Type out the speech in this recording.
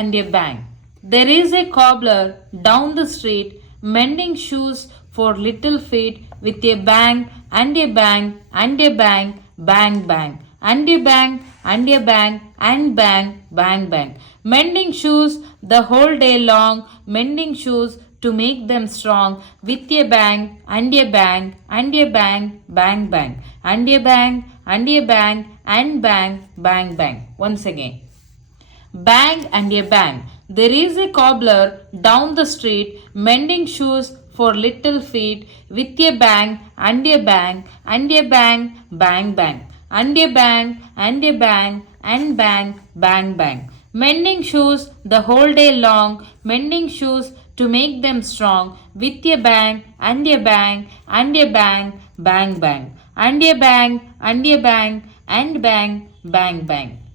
and a bang. There is a cobbler down the street mending shoes for little feet with a bang and a bang and a bang, bang bang, and a bang and a bang and bang, bang bang. Mending shoes the whole day long, mending shoes to make them strong with a bang and a bang and a bang, bang bang, and a bang and a bang and bang, bang bang. Once again. Bang and a bang. There is a cobbler down the street mending shoes for little feet with a bang and a bang and a bang, bang bang, and a bang and a bang and bang, bang bang. Mending shoes the whole day long, mending shoes to make them strong with a bang and a bang and a bang, bang bang, and a bang and a bang and bang, bang bang.